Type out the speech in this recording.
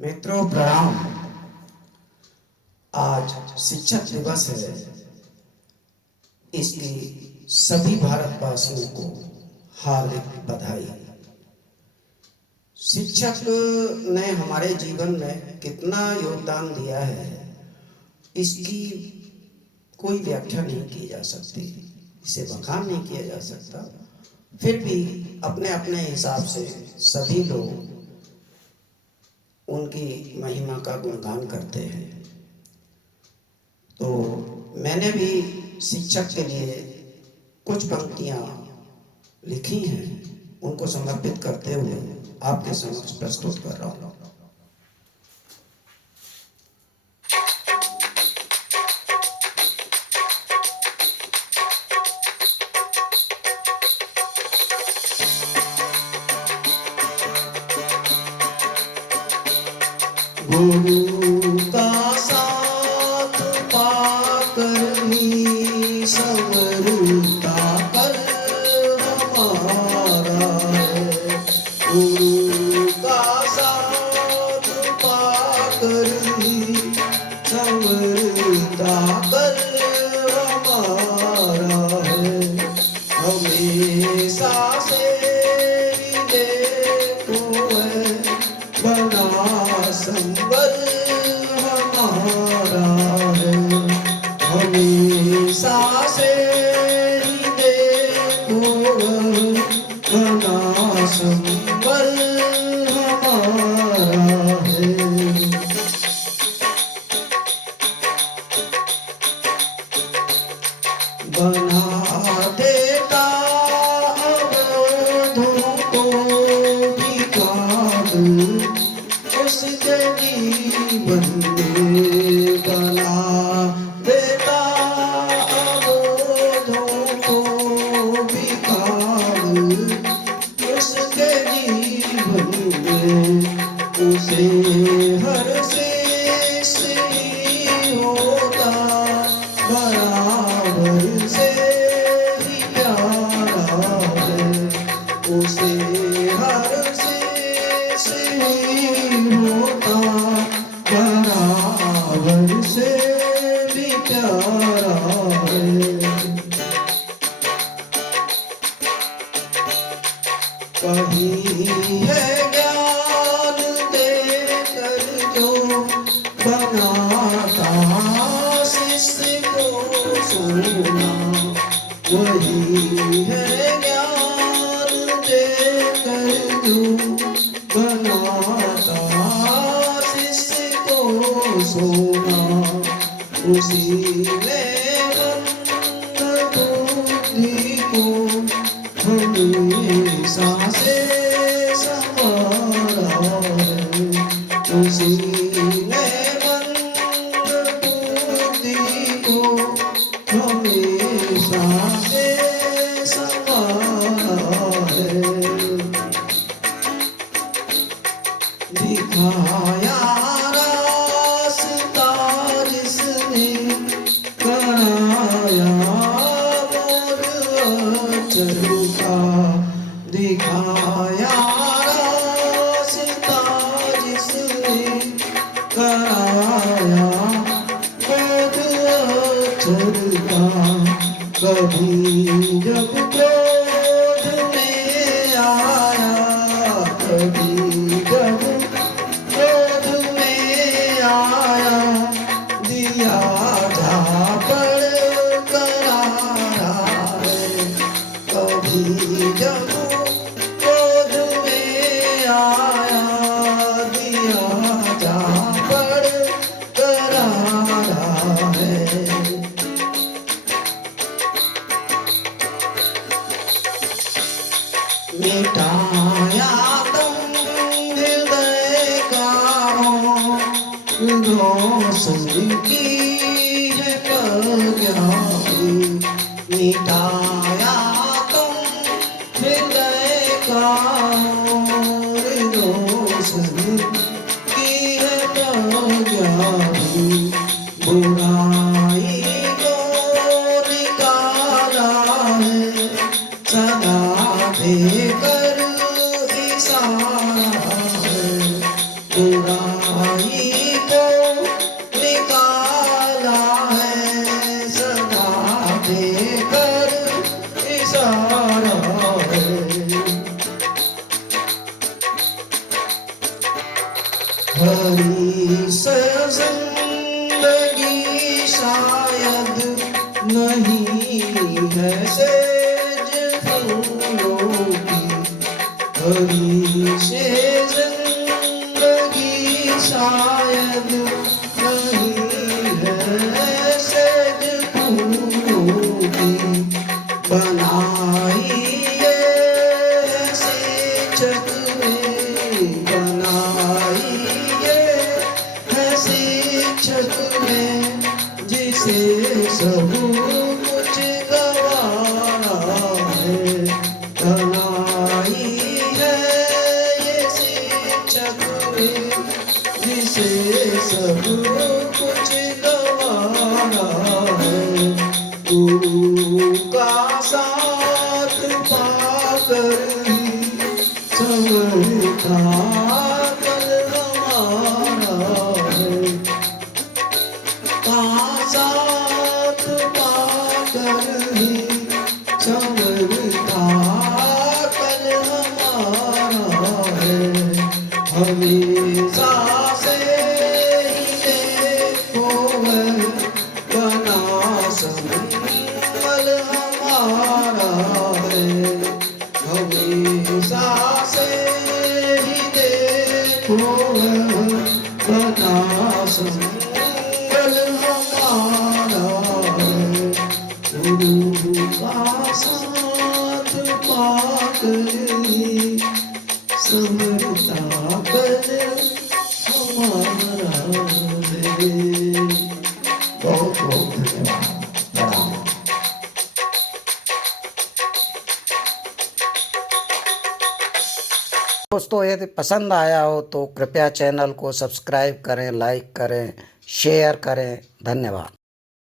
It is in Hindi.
मित्रों प्रणाम। आज शिक्षक दिवस है। इसकी सभी भारतवासियों को हार्दिक बधाई। शिक्षक ने हमारे जीवन में कितना योगदान दिया है, इसकी कोई व्याख्या नहीं की जा सकती, इसे बखान नहीं किया जा सकता। फिर भी अपने अपने हिसाब से सभी लोग उनकी महिमा का गुणगान करते हैं। तो मैंने भी शिक्षक के लिए कुछ पंक्तियां लिखी हैं, उनको समर्पित करते हुए आपके समक्ष प्रस्तुत कर रहा हूं। गुरु का साथ पाकर ही संवरता कल हमारा है। गुरु का साथ पाकर ही संवरता कल हमारा है। हमेशा से देखो है बना संबल हमारा है। हमेशा से ही देखो बना संबल हमारा है। बना देता अवधों को भी काबिल उसके जीवन में। बना देता अवधों को भी काबिल उसके जीवन में। उसे हर शेष ही होता बराबर से ही प्यारा है। उसे हर शेष ही होता बराबर से भी प्यारा है। कहीं है ज्ञान देकर जो बनाता शिष्य को सोना, वही है ज्ञान देकर जो बनाता शिष्य को सोना। उसी ने मंद बुद्धि को हमेशा से संवारा है। उसी ने मंद बुद्धि को हमेशा से संवारा है। दिखाया रास्ता जिसने कराया मोर अचल का। दिखाया रास्ता जिसने कराया मोर अचल का। कभी जब क्रोध में आया, कभी जब क्रोध में आया, दिया झापड़ करारा है। कभी जब क्रोध में आया, दिया झापड़ करारा है। मिटाया तुम हृदय का रोशन की है प्रज्ञानी। मिटाया तुम हृदय का रोशन की है प्रज्ञानी। बुराई को निकाला है सदा देकर इशारा है। बुरा हरी से जिंदगी शायद नहीं है सेज फूलों की, हरी से जिंदगी शायद नहीं है सेज फूलों की, बनाई ऐसी चकमे, बनाई ऐसी चकमे जिसे सब कुछ गवारा है, बनाई है ऐसी चकमे जिसे सब कुछ गवारा है। गुरु का साथ पाकर ही संवरता कल हमारा है, का साथ पाकर ही संवरता कल हमारा है। हमेशा से ही देखो है बना संभल हमारा है, हमेशा से ही देखो है बना संभल हमारा है। गुरु का साथ पाकर ही समरता कर हमारा है। बहुत बहुत धन्यवाद। प्रणाम। दोस्तों यदि पसंद आया हो तो कृपया चैनल को सब्सक्राइब करें, लाइक करें, शेयर करें। धन्यवाद।